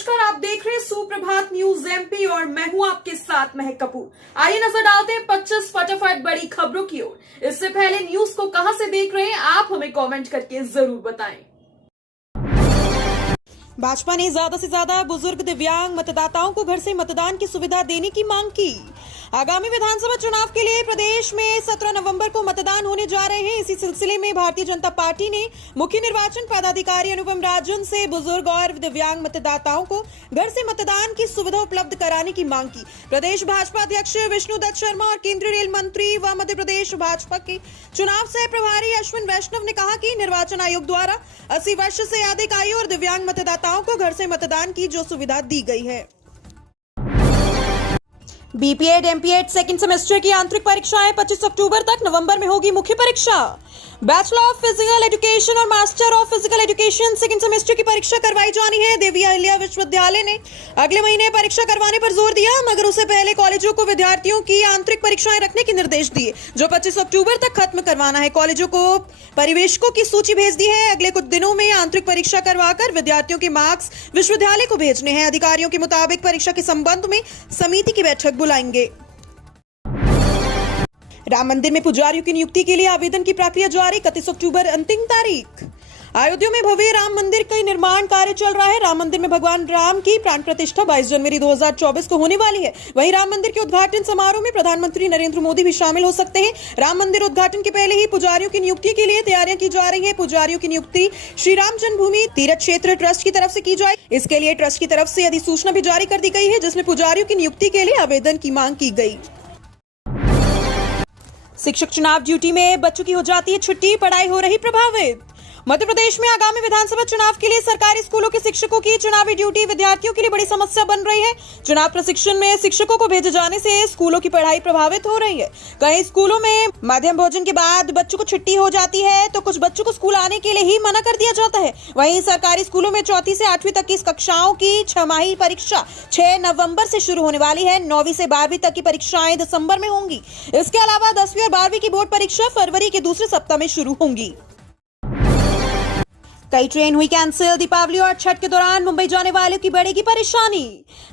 नमस्कार, आप देख रहे हैं सुप्रभात न्यूज एमपी और मैं हूं आपके साथ महक कपूर। आइए नजर डालते हैं 25 फटाफट बड़ी खबरों की ओर। इससे पहले न्यूज को कहां से देख रहे हैं आप हमें कमेंट करके जरूर बताएं। भाजपा ने ज्यादा से ज्यादा बुजुर्ग दिव्यांग मतदाताओं को घर से मतदान की सुविधा देने की मांग की। आगामी विधानसभा चुनाव के लिए प्रदेश में 17 नवंबर को मतदान होने जा रहे हैं। इसी सिलसिले में भारतीय जनता पार्टी ने मुख्य निर्वाचन पदाधिकारी अनुपम राजन से बुजुर्ग और दिव्यांग मतदाताओं को घर से मतदान की सुविधा उपलब्ध कराने की मांग की। प्रदेश भाजपा अध्यक्ष विष्णुदत्त शर्मा और केंद्रीय रेल मंत्री व मध्य प्रदेश भाजपा के चुनाव सह प्रभारी अश्विन वैष्णव ने कहा कि निर्वाचन आयोग द्वारा 80 वर्ष से अधिक आयु और दिव्यांग मतदाताओं को घर से मतदान की जो सुविधा दी गई है। बीपीएड एमपीएड सेकंड सेमेस्टर की आंतरिक परीक्षाएं 25 अक्टूबर तक, नवंबर में होगी मुख्य परीक्षा। बैचलर ऑफ फिजिकल एजुकेशन और master of physical education second semester की परीक्षा करवाई जानी है। देवी अहिल्या विश्वविद्यालय ने अगले महीने परीक्षा करवाने पर जोर दिया, मगर उससे पहले कॉलेजों को विद्यार्थियों की आंतरिक परीक्षाएं रखने के निर्देश दिए, जो 25 अक्टूबर तक खत्म करवाना है। कॉलेजों को परिवेशकों की सूची भेज दी है। अगले कुछ दिनों में आंतरिक परीक्षा करवाकर विद्यार्थियों के मार्क्स विश्वविद्यालय को भेजने हैं। अधिकारियों के मुताबिक परीक्षा के संबंध में समिति की बैठक बुलाएंगे। राम मंदिर में पुजारियों की नियुक्ति के लिए आवेदन की प्रक्रिया जारी, 31 अक्टूबर अंतिम तारीख। अयोध्या में भव्य राम मंदिर का निर्माण कार्य चल रहा है। राम मंदिर में भगवान राम की प्राण प्रतिष्ठा 22 जनवरी 2024 को होने वाली है। वहीं राम मंदिर के उद्घाटन समारोह में प्रधानमंत्री नरेंद्र मोदी भी शामिल हो सकते हैं। राम मंदिर उद्घाटन के पहले ही पुजारियों की नियुक्ति के लिए तैयारियां की जा रही है। पुजारियों की नियुक्ति श्री राम जन्मभूमि तीर्थ क्षेत्र ट्रस्ट की तरफ से की जाए। इसके लिए ट्रस्ट की तरफ से अधिसूचना भी जारी कर दी गई है, जिसमें पुजारियों की नियुक्ति के लिए आवेदन की मांग की गई। शिक्षक चुनाव ड्यूटी में बच्चों की हो जाती है छुट्टी, पढ़ाई हो रही प्रभावित। मध्य प्रदेश में आगामी विधानसभा चुनाव के लिए सरकारी स्कूलों के शिक्षकों की चुनावी ड्यूटी विद्यार्थियों के लिए बड़ी समस्या बन रही है। चुनाव प्रशिक्षण में शिक्षकों को भेजे जाने से स्कूलों की पढ़ाई प्रभावित हो रही है। कई स्कूलों में मध्याह्न भोजन के बाद बच्चों को छुट्टी हो जाती है, तो कुछ बच्चों को स्कूल आने के लिए ही मना कर दिया जाता है। वहीं सरकारी स्कूलों में 4वीं से 8वीं तक की कक्षाओं की छमाही परीक्षा 6 नवंबर से शुरू होने वाली है। 9वीं से 12वीं तक की परीक्षाएं दिसंबर में होंगी। इसके अलावा 10वीं और 12वीं की बोर्ड परीक्षा फरवरी के दूसरे सप्ताह में शुरू होंगी। कई ट्रेन हुई कैंसिल। दीपावली और छठ के दौरान मुंबई जाने वालों की बढ़ेगी परेशानी।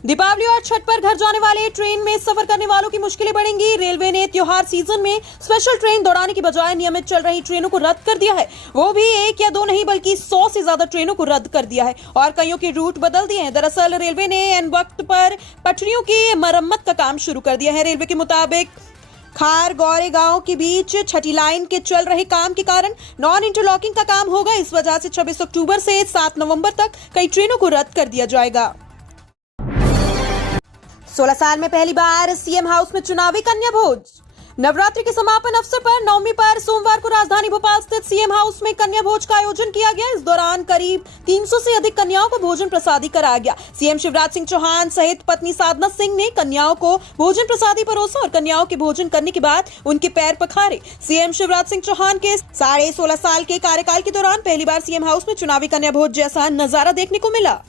दीपावली और छठ पर घर जाने वाले ट्रेन में सफर करने वालों की मुश्किलें बढ़ेंगी। रेलवे ने त्योहार सीजन में स्पेशल ट्रेन दौड़ाने की बजाय नियमित चल रही ट्रेनों को रद्द कर दिया है। वो भी 1 या 2 नहीं बल्कि 100 से ज्यादा ट्रेनों को रद्द कर दिया है और कईयों के रूट बदल दिए हैं। दरअसल रेलवे ने एन वक्त पर पटरियों की मरम्मत का काम शुरू कर दिया है। रेलवे के मुताबिक खार गौरेगांव के बीच छठी लाइन के चल रहे काम के कारण नॉन इंटरलॉकिंग का काम होगा। इस वजह से 26 अक्टूबर से 7 नवंबर तक कई ट्रेनों को रद्द कर दिया जाएगा। 16 साल में पहली बार सीएम हाउस में चुनावी कन्या भोज। नवरात्रि के समापन अवसर पर नवमी पर सोमवार को राजधानी भोपाल स्थित सीएम हाउस में कन्या भोज का आयोजन किया गया। इस दौरान करीब 300 से अधिक कन्याओं को भोजन प्रसादी कराया गया। सीएम शिवराज सिंह चौहान सहित पत्नी साधना सिंह ने कन्याओं को भोजन प्रसादी परोसा और कन्याओं के भोजन करने के बाद उनके पैर पखारे। सीएम शिवराज सिंह चौहान के 16.5 साल के कार्यकाल के दौरान पहली बार सीएम हाउस में चुनावी कन्या भोज जैसा नजारा देखने को मिला।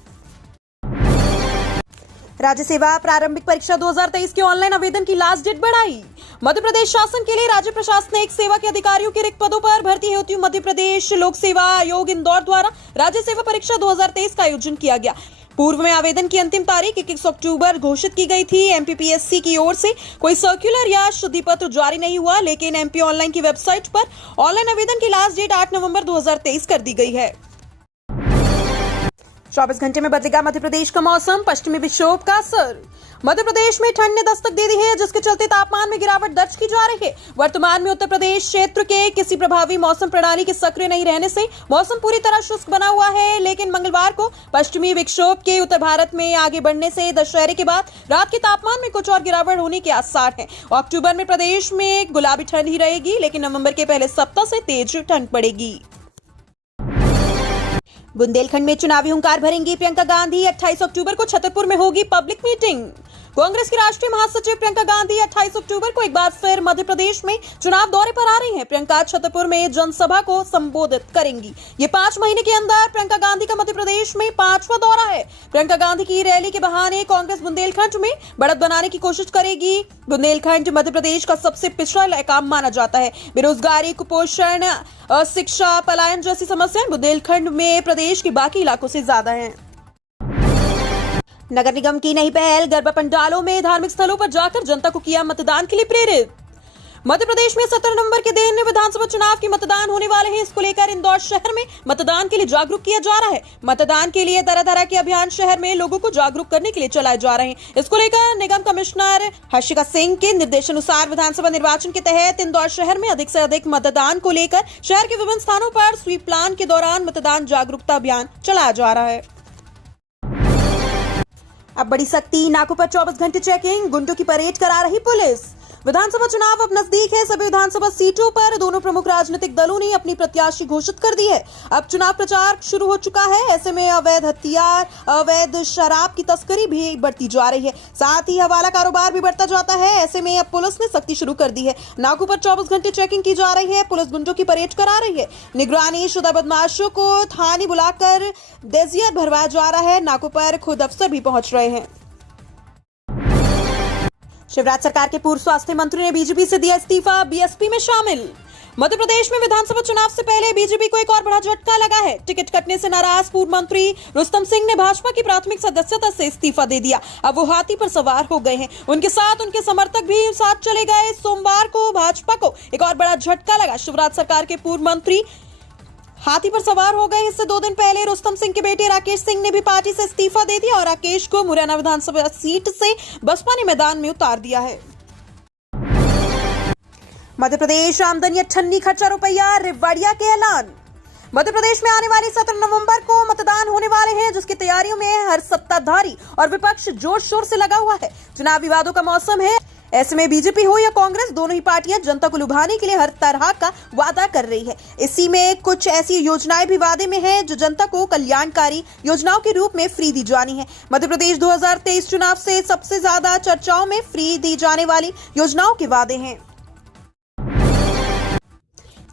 राज्य सेवा प्रारंभिक परीक्षा 2023 के ऑनलाइन आवेदन की लास्ट डेट बढ़ाई। मध्य प्रदेश शासन के लिए राज्य प्रशासनिक सेवा के अधिकारियों के रिक्त पदों पर भर्ती हेतु मध्य प्रदेश लोक सेवा आयोग इंदौर द्वारा राज्य सेवा परीक्षा 2023 का आयोजन किया गया। पूर्व में आवेदन की अंतिम तारीख 21 अक्टूबर घोषित की गई थी। एमपीपीएससी की ओर से कोई सर्कुलर या शुद्धि पत्र जारी नहीं हुआ, लेकिन एमपी ऑनलाइन की वेबसाइट पर ऑनलाइन आवेदन की लास्ट डेट 8 नवंबर 2023 कर दी गई है। 24 घंटे में बदलेगा मध्य प्रदेश का मौसम, पश्चिमी विक्षोभ का असर। मध्य प्रदेश में ठंड ने दस्तक दे दी है, जिसके चलते तापमान में गिरावट दर्ज की जा रही है। वर्तमान में उत्तर प्रदेश क्षेत्र के किसी प्रभावी मौसम प्रणाली के सक्रिय नहीं रहने से मौसम पूरी तरह शुष्क बना हुआ है, लेकिन मंगलवार को पश्चिमी विक्षोभ के उत्तर भारत में आगे बढ़ने से दशहरे के बाद रात के तापमान में कुछ और गिरावट होने के आसार हैं। अक्टूबर में प्रदेश में गुलाबी ठंड ही रहेगी, लेकिन नवंबर के पहले सप्ताह से तेज ठंड पड़ेगी। बुंदेलखंड में चुनावी हुंकार भरेंगी प्रियंका गांधी। 28 अक्टूबर को छतरपुर में होगी पब्लिक मीटिंग। कांग्रेस की राष्ट्रीय महासचिव प्रियंका गांधी 28 अक्टूबर को एक बार फिर मध्य प्रदेश में चुनाव दौरे पर आ रही हैं। प्रियंका छतरपुर में जनसभा को संबोधित करेंगी। ये 5 महीने के अंदर प्रियंका गांधी का मध्य प्रदेश में 5वां दौरा है। प्रियंका गांधी की रैली के बहाने कांग्रेस बुंदेलखंड में बढ़त बनाने की कोशिश करेगी। बुंदेलखंड मध्य प्रदेश का सबसे पिछड़ा इलाका माना जाता है। बेरोजगारी, कुपोषण, शिक्षा, पलायन जैसी समस्याएं बुंदेलखंड में प्रदेश के बाकी इलाकों से ज्यादा हैं। नगर निगम की नई पहल, गरबा पंडालों में धार्मिक स्थलों पर जाकर जनता को किया मतदान के लिए प्रेरित। मध्य प्रदेश में 17 नवंबर के दिन विधानसभा चुनाव के मतदान होने वाले हैं। इसको लेकर इंदौर शहर में मतदान के लिए जागरूक किया जा रहा है। मतदान के लिए तरह तरह के अभियान शहर में लोगों को जागरूक करने के लिए चलाए जा रहे हैं। इसको लेकर निगम कमिश्नर हर्षिका सिंह के निर्देशानुसार विधानसभा निर्वाचन के तहत इंदौर शहर में अधिक से अधिक मतदान को लेकर शहर के विभिन्न स्थानों पर स्वीप प्लान के दौरान मतदान जागरूकता अभियान चलाया जा रहा है। अब बड़ी सख्ती, नाकों पर 24 घंटे चेकिंग, गुंडों की परेड करा रही पुलिस। विधानसभा चुनाव अब नजदीक है। सभी विधानसभा सीटों पर दोनों प्रमुख राजनीतिक दलों ने अपनी प्रत्याशी घोषित कर दी है। अब चुनाव प्रचार शुरू हो चुका है। ऐसे में अवैध हथियार, अवैध शराब की तस्करी भी बढ़ती जा रही है। साथ ही हवाला कारोबार भी बढ़ता जाता है। ऐसे में अब पुलिस ने सख्ती शुरू कर दी है। नाकों पर 24 घंटे चेकिंग की जा रही है। पुलिस गुंडों की परेड करा रही है। निगरानी शुदा बदमाशों को थाने बुलाकर देजियर भरवाया जा रहा है। नाकों पर खुद अफसर भी पहुंच रहे हैं। शिवराज सरकार के पूर्व स्वास्थ्य मंत्री ने बीजेपी से दिया इस्तीफा, बीएसपी में शामिल। मध्य प्रदेश में विधानसभा चुनाव से पहले बीजेपी को एक और बड़ा झटका लगा है। टिकट कटने से नाराज पूर्व मंत्री रुस्तम सिंह ने भाजपा की प्राथमिक सदस्यता से इस्तीफा दे दिया। अब वो हाथी पर सवार हो गए हैं। उनके साथ उनके समर्थक भी साथ चले गए। सोमवार को भाजपा को एक और बड़ा झटका लगा। शिवराज सरकार के पूर्व मंत्री हाथी पर सवार हो गए। इससे 2 दिन पहले रुस्तम सिंह के बेटे राकेश सिंह ने भी पार्टी से इस्तीफा दे दिया और राकेश को मुरैना विधानसभा सीट से बसपा ने मैदान में उतार दिया है। मध्य प्रदेश आमदनी अठन्नी खर्चा रुपया, रेवाड़िया के ऐलान। मध्य प्रदेश में आने वाली 17 नवंबर को मतदान होने वाले हैं, जिसकी तैयारियों में हर सत्ताधारी और विपक्ष जोर शोर से लगा हुआ है। चुनाव विवादों का मौसम है। ऐसे में बीजेपी हो या कांग्रेस, दोनों ही पार्टियां जनता को लुभाने के लिए हर तरह का वादा कर रही है। इसी में कुछ ऐसी योजनाएं भी वादे में हैं जो जनता को कल्याणकारी योजनाओं के रूप में फ्री दी जानी है। मध्य प्रदेश 2023 चुनाव से सबसे ज्यादा चर्चाओं में फ्री दी जाने वाली योजनाओं के वादे हैं।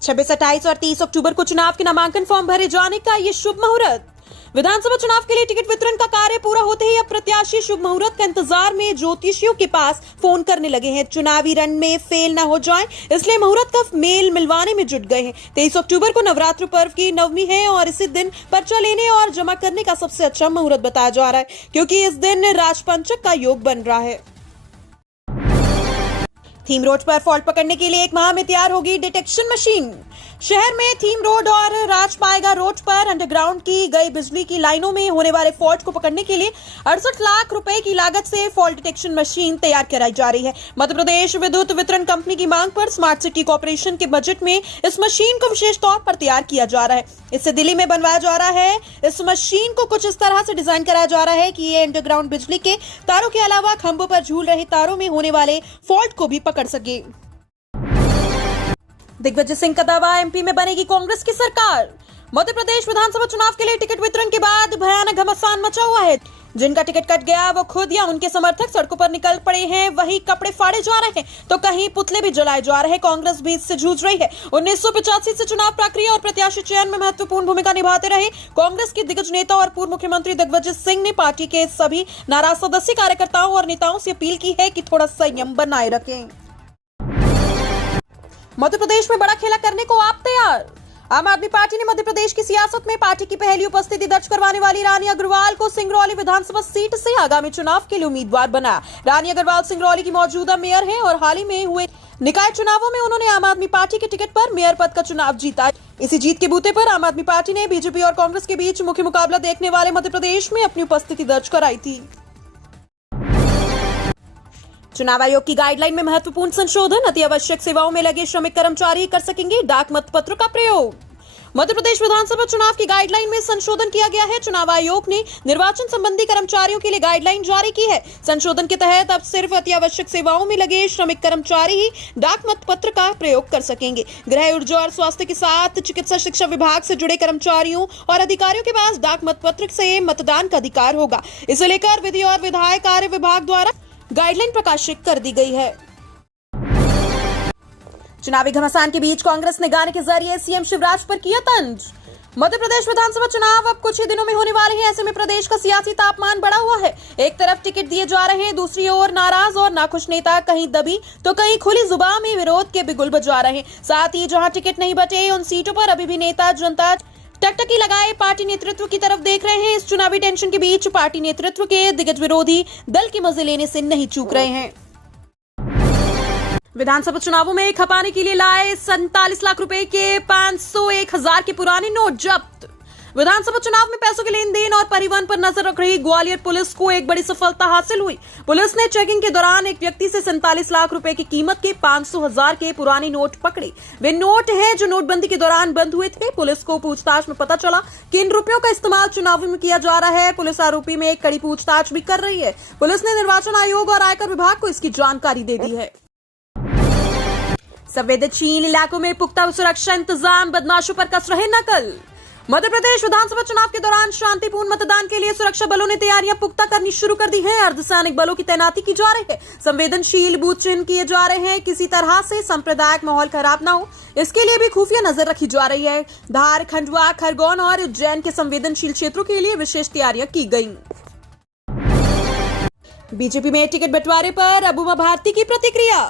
26, 28 और 30 अक्टूबर को चुनाव के नामांकन फॉर्म भरे जाने का ये शुभ मुहूर्त। विधानसभा चुनाव के लिए टिकट वितरण का कार्य पूरा होते ही अब प्रत्याशी शुभ मुहूर्त के इंतजार में ज्योतिषियों के पास फोन करने लगे हैं। चुनावी रण में फेल न हो जाएं, इसलिए मुहूर्त का मेल मिलवाने में जुट गए हैं। 23 अक्टूबर को नवरात्र पर्व की नवमी है और इसी दिन पर्चा लेने और जमा करने का सबसे अच्छा मुहूर्त बताया जा रहा है, क्योंकि इस दिन राजपंचक का योग बन रहा है। थीम रोड पर फॉल्ट पकड़ने के लिए 1 माह में तैयार होगी डिटेक्शन मशीन। शहर में थीम रोड और राजपाएगा रोड पर अंडरग्राउंड की गई बिजली की लाइनों में होने वाले फॉल्ट को पकड़ने के लिए 68 लाख रुपए की लागत से फॉल्ट डिटेक्शन मशीन तैयार कराई जा रही है। मध्य प्रदेश विद्युत वितरण कंपनी की मांग पर स्मार्ट सिटी कॉर्पोरेशन के बजट में इस मशीन को विशेष तौर पर तैयार किया जा रहा है। इसे दिल्ली में बनवाया जा रहा है। इस मशीन को कुछ इस तरह से डिजाइन कराया जा रहा है कि ये अंडरग्राउंड बिजली के तारों के अलावा खंभों पर झूल रहे तारों में होने वाले फॉल्ट को भी पकड़ सके। दिग्विजय सिंह का दावा, एमपी में बनेगी कांग्रेस की सरकार। मध्य प्रदेश विधानसभा चुनाव के लिए टिकट वितरण के बाद भयानक घमासान मचा हुआ है। जिनका टिकट कट गया वो खुद या उनके समर्थक सड़कों पर निकल पड़े हैं। वहीं कपड़े फाड़े जा रहे हैं तो कहीं पुतले भी जलाए जा रहे हैं। कांग्रेस भी इससे जूझ रही है। 1985 से चुनाव प्रक्रिया और प्रत्याशी चयन में महत्वपूर्ण भूमिका निभाते रहे कांग्रेस के दिग्गज नेता और पूर्व मुख्यमंत्री दिग्विजय सिंह ने पार्टी के सभी नाराज सदस्य, कार्यकर्ताओं और नेताओं से अपील की है कि थोड़ा संयम बनाए रखें। मध्य प्रदेश में बड़ा खेला करने को आप तैयार। आम आदमी पार्टी ने मध्य प्रदेश की सियासत में पार्टी की पहली उपस्थिति दर्ज करवाने वाली रानी अग्रवाल को सिंगरौली विधानसभा सीट से आगामी चुनाव के लिए उम्मीदवार बनाया। रानी अग्रवाल सिंगरौली की मौजूदा मेयर हैं और हाल ही में हुए निकाय चुनावों में उन्होंने आम आदमी पार्टी के टिकट पर मेयर पद का चुनाव जीता। इसी जीत के बूते पर आम आदमी पार्टी ने बीजेपी और कांग्रेस के बीच मुख्य मुकाबला देखने वाले मध्य प्रदेश में अपनी उपस्थिति दर्ज कराई थी। चुनाव आयोग की गाइडलाइन में महत्वपूर्ण संशोधन। अति आवश्यक सेवाओं में लगे श्रमिक कर्मचारी कर सकेंगे डाक मतपत्र का प्रयोग। मध्य प्रदेश विधानसभा चुनाव की गाइडलाइन में संशोधन किया गया है। चुनाव आयोग ने निर्वाचन संबंधी कर्मचारियों के लिए गाइडलाइन जारी की है। संशोधन के तहत अब सिर्फ अति आवश्यक सेवाओं में लगे श्रमिक कर्मचारी ही डाक मतपत्र का प्रयोग कर सकेंगे। गृह, ऊर्जा और स्वास्थ्य के साथ चिकित्सा शिक्षा विभाग से जुड़े कर्मचारियों और अधिकारियों के पास डाक मतपत्र से मतदान का अधिकार होगा। इसे लेकर विधि और विधायी कार्य विभाग द्वारा गाइडलाइन प्रकाशित कर दी गई है। चुनावी घमासान के बीच कांग्रेस ने गाने के जरिए सीएम शिवराज पर किया तंज। मध्य प्रदेश विधानसभा चुनाव अब कुछ ही दिनों में होने वाले हैं। ऐसे में प्रदेश का सियासी तापमान बढ़ा हुआ है। एक तरफ टिकट दिए जा रहे हैं, दूसरी ओर नाराज और नाखुश नेता कहीं दबी तो कहीं खुली जुबान में विरोध के बिगुल बजा रहे हैं। साथ ही जहां टिकट नहीं बचे उन सीटों पर अभी भी नेता जनता टकटकी लगाए पार्टी नेतृत्व की तरफ देख रहे हैं। इस चुनावी टेंशन के बीच पार्टी नेतृत्व के दिग्गज विरोधी दल के मजे लेने से नहीं चूक रहे हैं। विधानसभा चुनावों में खपाने के लिए लाए 47 लाख रुपए के 501,000 के पुराने नोट जब्त। विधानसभा चुनाव में पैसों के लेन देन और परिवहन पर नजर रख रही ग्वालियर पुलिस को एक बड़ी सफलता हासिल हुई। पुलिस ने चेकिंग के दौरान एक व्यक्ति से 47 लाख रुपए की कीमत के 500,000 के पुराने नोट पकड़े। वे नोट हैं जो नोटबंदी के दौरान बंद हुए थे। पुलिस को पूछताछ में पता चला कि इन रुपयों का इस्तेमाल चुनाव में किया जा रहा है। पुलिस आरोपी में एक कड़ी पूछताछ भी कर रही है। पुलिस ने निर्वाचन आयोग और आयकर विभाग को इसकी जानकारी दे दी है। संवेदनशील इलाकों में पुख्ता सुरक्षा इंतजाम, बदमाशों पर कस रहे नकल। मध्य प्रदेश विधानसभा चुनाव के दौरान शांतिपूर्ण मतदान के लिए सुरक्षा बलों ने तैयारियां पुख्ता करनी शुरू कर दी हैं। अर्धसैनिक बलों की तैनाती की जा रही है। संवेदनशील बूथ चिन्ह किए जा रहे हैं। किसी तरह से सांप्रदायिक माहौल खराब न हो, इसके लिए भी खुफिया नजर रखी जा रही है। धार, खंडवा, खरगोन और उज्जैन के संवेदनशील क्षेत्रों के लिए विशेष तैयारियां की गई। बीजेपी में टिकट बंटवारे पर अब उमा भारती की प्रतिक्रिया।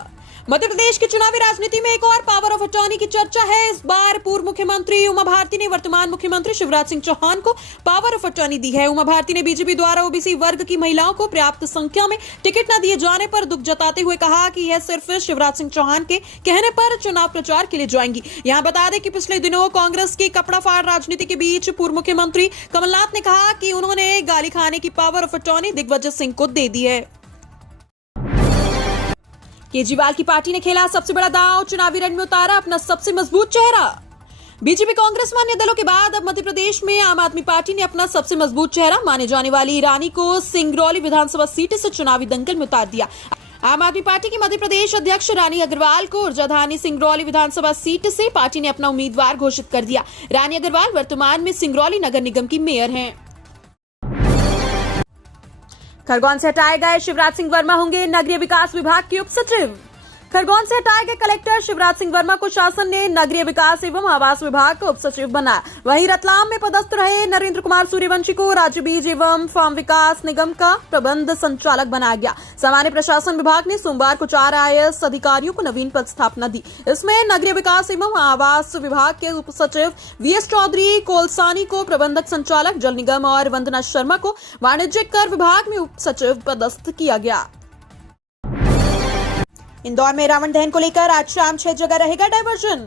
मध्य प्रदेश की चुनावी राजनीति में एक और पावर ऑफ अटॉर्नी की चर्चा है। इस बार पूर्व मुख्यमंत्री उमा भारती ने वर्तमान मुख्यमंत्री शिवराज सिंह चौहान को पावर ऑफ अटॉर्नी दी है। उमा भारती ने बीजेपी द्वारा ओबीसी वर्ग की महिलाओं को पर्याप्त संख्या में टिकट न दिए जाने पर दुख जताते हुए कहा कि यह सिर्फ शिवराज सिंह चौहान के कहने पर चुनाव प्रचार के लिए जाएंगी। यहाँ बता दें कि पिछले दिनों कांग्रेस की कपड़ा फाड़ राजनीति के बीच पूर्व मुख्यमंत्री कमलनाथ ने कहा कि उन्होंने गाली खाने की power of attorney Digvijay Singh को दे दी है। केजरीवाल की पार्टी ने खेला सबसे बड़ा दांव, चुनावी रण में उतारा अपना सबसे मजबूत चेहरा। बीजेपी कांग्रेस व अन्य दलों के बाद अब मध्य प्रदेश में आम आदमी पार्टी ने अपना सबसे मजबूत चेहरा माने जाने वाली ईरानी को सिंगरौली विधानसभा सीट से चुनावी दंगल में उतार दिया। आम आदमी पार्टी की मध्य प्रदेश अध्यक्ष रानी अग्रवाल को ऊर्जाधानी सिंगरौली विधानसभा सीट से पार्टी ने अपना उम्मीदवार घोषित कर दिया। रानी अग्रवाल वर्तमान में सिंगरौली नगर निगम की मेयर हैं। खरगोन से हटाए गए शिवराज सिंह वर्मा होंगे नगरीय विकास विभाग के उप सचिव। खरगोन से हटाए गए कलेक्टर शिवराज सिंह वर्मा को शासन ने नगरीय विकास एवं आवास विभाग का उप सचिव बनाया। वहीं रतलाम में पदस्थ रहे नरेंद्र कुमार सूर्यवंशी को राज्य बीज एवं फार्म विकास निगम का प्रबंध संचालक बनाया गया। सामान्य प्रशासन विभाग ने सोमवार को 4 IAS अधिकारियों को नवीन पद स्थापना दी। इसमें नगरीय विकास एवं आवास विभाग के उप सचिव VS चौधरी कोलसानी को प्रबंधक संचालक जल निगम और वंदना शर्मा को वाणिज्यिक कर विभाग में उप सचिव पदस्थ किया गया। इंदौर में रावण दहन को लेकर आज शाम 6 जगह रहेगा डायवर्जन।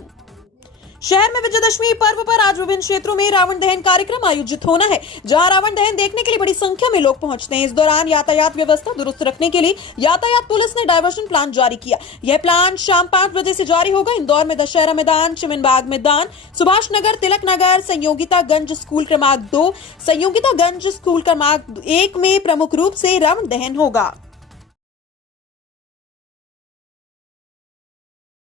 शहर में विजयदशमी पर्व पर आज विभिन्न क्षेत्रों में रावण दहन कार्यक्रम आयोजित होना है, जहां रावण दहन देखने के लिए बड़ी संख्या में लोग पहुंचते हैं। इस दौरान यातायात व्यवस्था दुरुस्त रखने के लिए यातायात पुलिस ने डायवर्जन प्लान जारी किया। यह प्लान शाम 5 बजे से जारी होगा। इंदौर में दशहरा मैदान, चिमनबाग मैदान, सुभाष नगर, तिलक नगर, संयोगितागंज स्कूल क्रमांक 2, संयोगितागंज स्कूल क्रमांक 1 में प्रमुख रूप से रावण दहन होगा।